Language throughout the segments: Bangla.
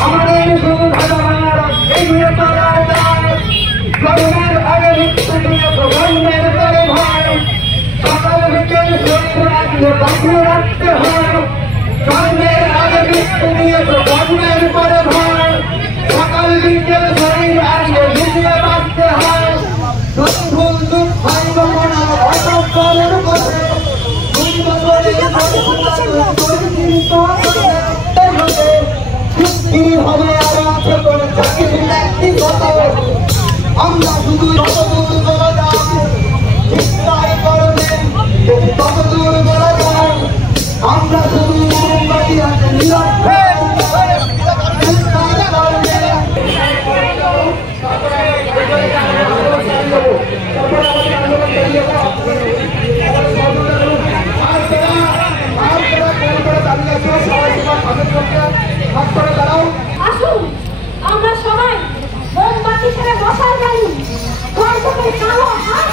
আমাদের শুধু গরমের আগে মৃত্যু দিয়ে গরমের পরে ভয় সকাল বিকেল শরীর রাখলে বাঁচিয়ে রাখতে হয় গরমের আগে মৃত্যু দিয়ে গরমের পরে ভয় সকাল বিকেল শরীর রাখলে ভিজিয়ে বাঁচতে হয় ভুল দুঃখ হয় কখন অসফলের পথে হবে আরো আছে করে চাকরি একটি কত আমরা শুধু যত দূর বলা যায় চিন্তায় করবে তত দূর বলা যায় আমরা শুধু মোমবাতি হাতে নিরক্ষে চিন্তায় করবে আসুন আমরা সবাই মোমবাতি ছেড়ে বসার গাড়ি গর্জনের কালো হাত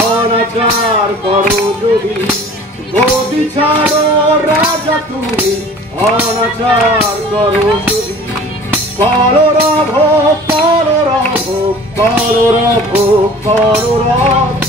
অনাচার করো যদি গদি ছাড়ো রাজা তুমি অনাচার করো যদি করো রাভ করো রাভ করো রাভ করো রাভ